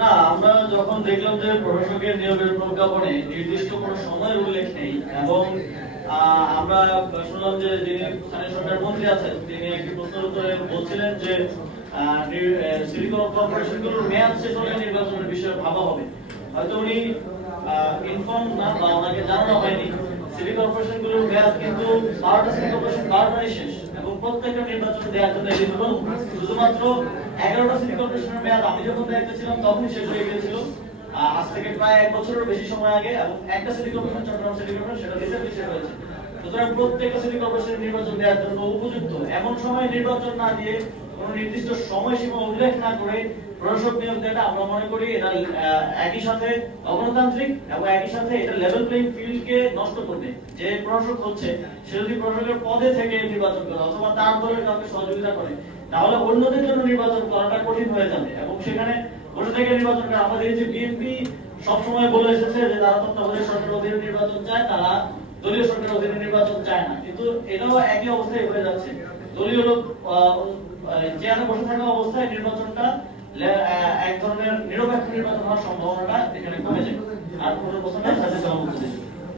না, আমরা যখন দেখলাম যে প্রশাসকের নিয়োগের প্রজ্ঞাপনে নির্দিষ্ট কোনো সময়ের উল্লেখ নেই এবং আমরা শুনলাম যে যিনি স্থানীয় সরকার মন্ত্রী আছেন তিনি একটি প্রশ্নের উত্তরে বলছিলেন যে সিটি কর্পোরেশনগুলোর মেয়াদ শেষ হলে নির্বাচনের বিষয়ে ভাবা হবে। হয়তো উনি ইনফর্ম না বা ওনাকে জানানো হয়নি। সিটি কর্পোরেশনগুলোর মেয়াদ কিন্তু 12টা সিটি কর্পোরেশন 12টারই শেষ এবং প্রত্যেকটা নির্বাচন দেওয়ার জন্য এলিজিবল। শুধুমাত্র 11টা সিটি কর্পোরেশনের মেয়াদ আমি যখন দায়িত্বে ছিলাম তখনই শেষ হয়ে গিয়েছিল, আজ থেকে প্রায় 1 বছরের বেশি সময় আগে, এবং একটা city corporation Chittagong city corporation সেটা রিসেন্টলি শেষ হয়েছে। সুতরাং প্রত্যেকটা সিটি কর্পোরেশনের নির্বাচন দেওয়ার জন্য উপযুক্ত। এমন সময় নির্বাচন না দিয়ে কোন নির্দিষ্ট সময়সীমা উল্লেখ না করে প্রশাসক নিয়োগ দেওয়াটা আমরা মনে করি এটা একই সাথে অগণতান্ত্রিক এবং একই সাথে এটা লেভেল প্লেইং ফিল্ডকে নষ্ট করবে। যে প্রশাসক হচ্ছে সে যদি প্রশাসকের পদে থেকে নির্বাচন করে অথবা তার দলের কাউকে সহযোগিতা করে তাহলে অন্যদের জন্য নির্বাচন করাটা কঠিন হয়ে যাবে এবং সেখানে বসে থেকে নির্বাচন করা। আমাদের যে বিএনপি সবসময় বলে এসেছে যে তারা তত্ত্বাবধায়ক সরকারের অধীনে নির্বাচন চায়, তারা দলীয় সরকারের অধীনে নির্বাচন চায় না, কিন্তু এটাও একই অবস্থায় হয়ে যাচ্ছে। দলীয় লোক চেয়ারে বসে থাকা অবস্থায় নির্বাচনটা এক ধরনের নিরপেক্ষ নির্বাচন হওয়ার সম্ভাবনাটা এখানে কমে যায়। আর কোনো প্রশ্ন নেই,